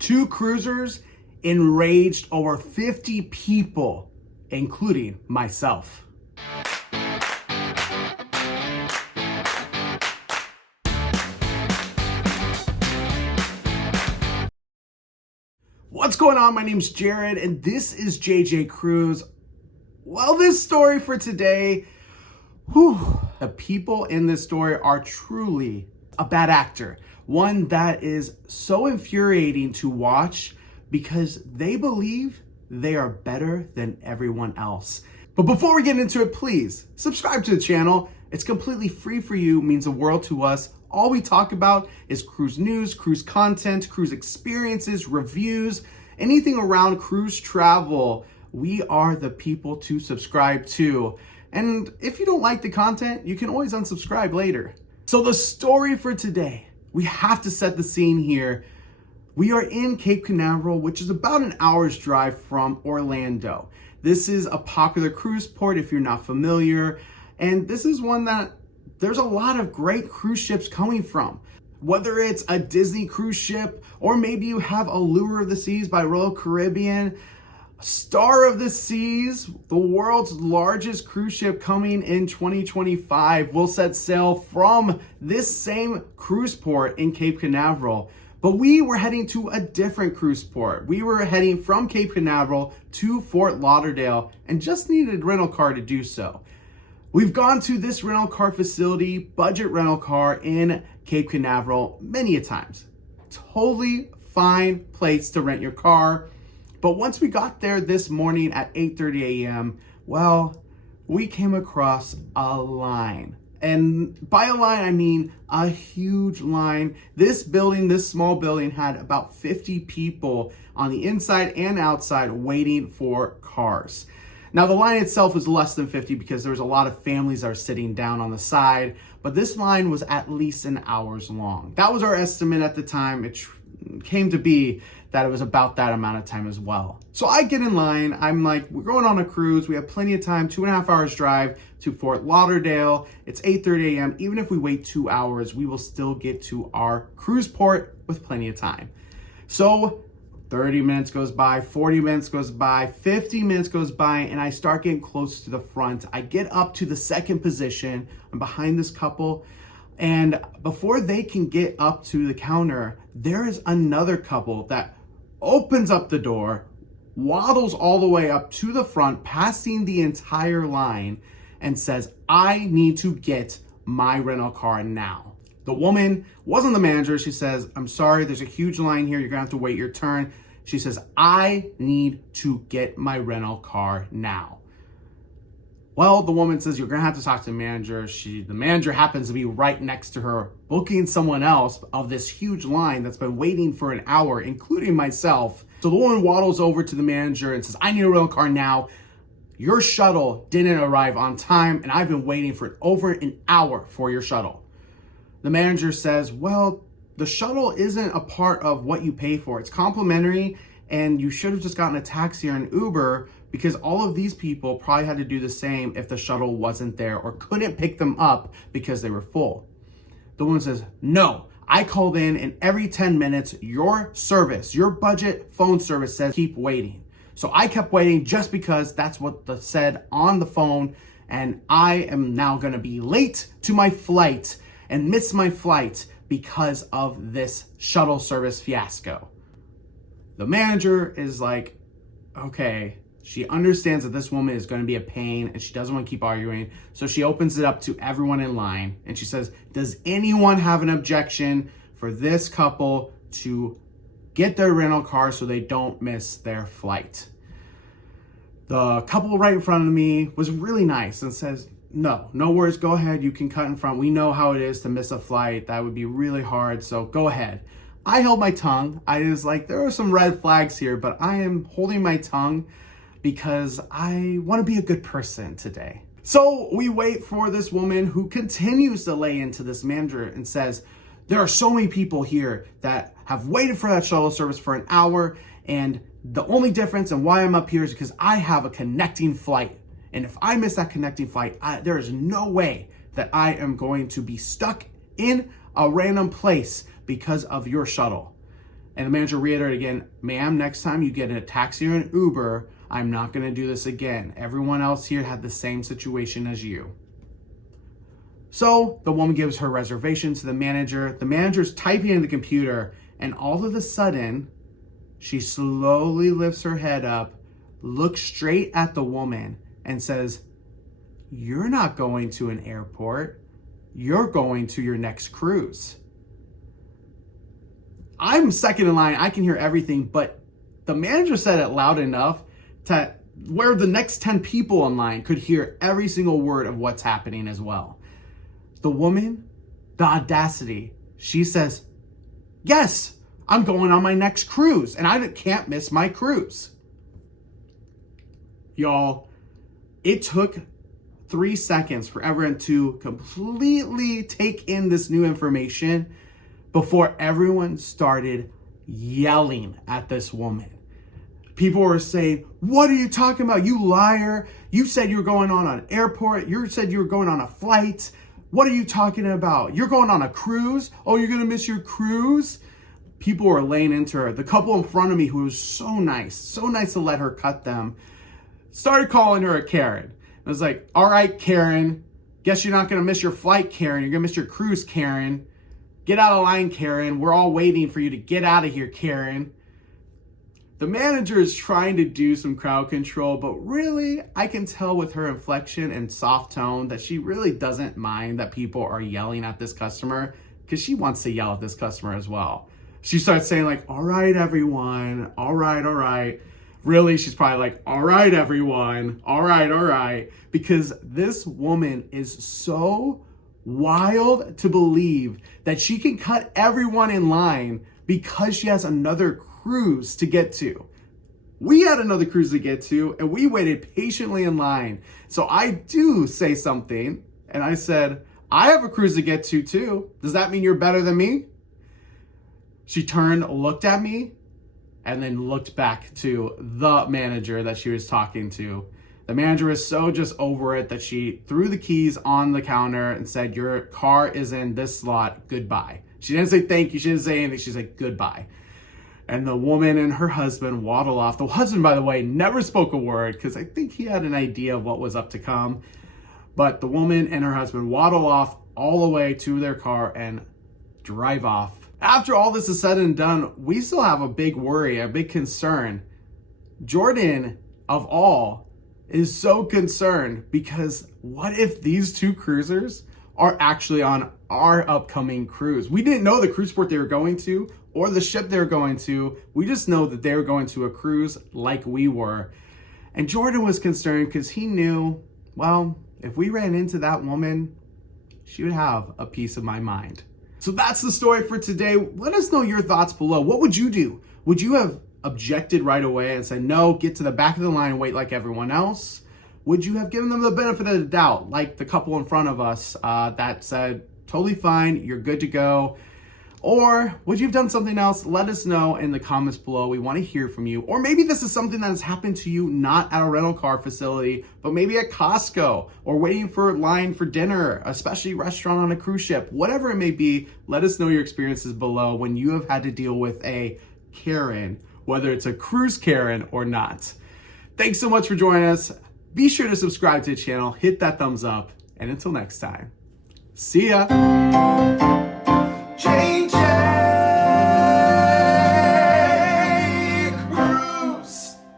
Two cruisers enraged over 50 people, including myself. What's going on? My name's Jared, and this is JJ Cruise. Well, this story for today, the people in this story are truly a bad actor. One that is so infuriating to watch because they believe they are better than everyone else. But before we get into it, please subscribe to the channel. It's completely free for you, means the world to us. All we talk about is cruise news, cruise content, cruise experiences, reviews, anything around cruise travel. We are the people to subscribe to. And if you don't like the content, you can always unsubscribe later. So the story for today, we have to set the scene here. We are in Cape Canaveral, which is about an hour's drive from Orlando. This is a popular cruise port if you're not familiar. And this is one that there's a lot of great cruise ships coming from. Whether it's a Disney cruise ship, or maybe you have Allure of the Seas by Royal Caribbean, Star of the Seas, the world's largest cruise ship coming in 2025, will set sail from this same cruise port in Cape Canaveral. But we were heading to a different cruise port. We were heading from Cape Canaveral to Fort Lauderdale and just needed a rental car to do so. We've gone to this rental car facility, budget rental car in Cape Canaveral many a times. Totally fine place to rent your car. But once we got there this morning at 8:30 a.m., well, we came across a line. And by a line, I mean a huge line. This building, this small building, had about 50 people on the inside and outside waiting for cars. Now, the line itself was less than 50 because there was a lot of families that are sitting down on the side, but this line was at least an hour's long. That was our estimate at the time. It came to be that it was about that amount of time as well. So I get in line. I'm like, we're going on a cruise. We have plenty of time, 2.5 hours drive to Fort Lauderdale. It's 8:30 a.m. Even if we wait 2 hours, we will still get to our cruise port with plenty of time. So 30 minutes goes by, 40 minutes goes by, 50 minutes goes by, and I start getting close to the front. I get up to the second position. I'm behind this couple. And before they can get up to the counter, there is another couple that opens up the door, waddles all the way up to the front, passing the entire line, and says, "I need to get my rental car now." The woman wasn't the manager. She says, "I'm sorry, there's a huge line here. You're gonna have to wait your turn." She says, "I need to get my rental car now." Well, the woman says, "You're gonna have to talk to the manager." The manager happens to be right next to her, booking someone else of this huge line that's been waiting for an hour, including myself. So the woman waddles over to the manager and says, "I need a rental car now. Your shuttle didn't arrive on time, and I've been waiting for over an hour for your shuttle." The manager says, "Well, the shuttle isn't a part of what you pay for. It's complimentary, and you should have just gotten a taxi or an Uber, because all of these people probably had to do the same if the shuttle wasn't there or couldn't pick them up because they were full." The woman says, "No, I called in, and every 10 minutes, your service, your budget phone service says keep waiting. So I kept waiting just because that's what they said on the phone, and I am now gonna be late to my flight and miss my flight because of this shuttle service fiasco." The manager is like, okay, she understands that this woman is going to be a pain and she doesn't want to keep arguing. So she opens it up to everyone in line and she says, "Does anyone have an objection for this couple to get their rental car so they don't miss their flight?" The couple right in front of me was really nice and says, no worries, go ahead, you can cut in front. We know how it is to miss a flight. That would be really hard, so go ahead. I held my tongue. I was like, there are some red flags here, but I am holding my tongue because I want to be a good person today. So we wait for this woman who continues to lay into this manager and says, "There are so many people here that have waited for that shuttle service for an hour, and the only difference and why I'm up here is because I have a connecting flight. And if I miss that connecting flight, there is no way that I am going to be stuck in a random place because of your shuttle." And the manager reiterated again, ma'am, next time you get in a taxi or an Uber, I'm not gonna do this again. Everyone else here had the same situation as you. So the woman gives her reservation to the manager. The manager's typing in the computer, and all of a sudden, she slowly lifts her head up, looks straight at the woman, and says, "You're not going to an airport. You're going to your next cruise." I'm second in line. I can hear everything, but the manager said it loud enough to where the next 10 people in line could hear every single word of what's happening as well. The woman, the audacity, she says, "Yes, I'm going on my next cruise, and I can't miss my cruise." Y'all, it took 3 seconds for everyone to completely take in this new information before everyone started yelling at this woman. People were saying, "What are you talking about? You liar. You said you were going on an airport. You said you were going on a flight. What are you talking about? You're going on a cruise? Oh, you're going to miss your cruise?" People were laying into her. The couple in front of me, who was so nice to let her cut them, started calling her a Karen. I was like, "All right, Karen. Guess you're not going to miss your flight, Karen. You're going to miss your cruise, Karen. Get out of line, Karen. We're all waiting for you to get out of here, Karen." The manager is trying to do some crowd control, but really, I can tell with her inflection and soft tone that she really doesn't mind that people are yelling at this customer, because she wants to yell at this customer as well. She starts saying like, "All right, everyone. All right, all right." Really, she's probably like, "All right, everyone. All right, all right." Because this woman is so wild to believe that she can cut everyone in line because she has another cruise to get to. We had another cruise to get to, and we waited patiently in line. So I do say something, and I said, "I have a cruise to get to too. Does that mean you're better than me?" She turned, looked at me, and then looked back to the manager that she was talking to. The manager was so just over it that she threw the keys on the counter and said, "Your car is in this slot, goodbye." She didn't say thank you, she didn't say anything, she said goodbye. And the woman and her husband waddle off. The husband, by the way, never spoke a word because I think he had an idea of what was up to come. But the woman and her husband waddle off all the way to their car and drive off. After all this is said and done, we still have a big worry, a big concern. Jordan, of all, is so concerned because what if these two cruisers are actually on our upcoming cruise? We didn't know the cruise port they were going to or the ship they were going to. We just know that they were going to a cruise like we were. And Jordan was concerned because he knew, well, if we ran into that woman, she would have a piece of my mind. So that's the story for today. Let us know your thoughts below. What would you do? Would you have objected right away and said, "No, get to the back of the line and wait like everyone else"? Would you have given them the benefit of the doubt, like the couple in front of us that said, "Totally fine, you're good to go"? Or would you have done something else? Let us know in the comments below. We want to hear from you. Or maybe this is something that has happened to you not at a rental car facility, but maybe at Costco or waiting for line for dinner, especially restaurant on a cruise ship. Whatever it may be, let us know your experiences below when you have had to deal with a Karen, whether it's a cruise Karen or not. Thanks so much for joining us. Be sure to subscribe to the channel, hit that thumbs up, and until next time, see ya.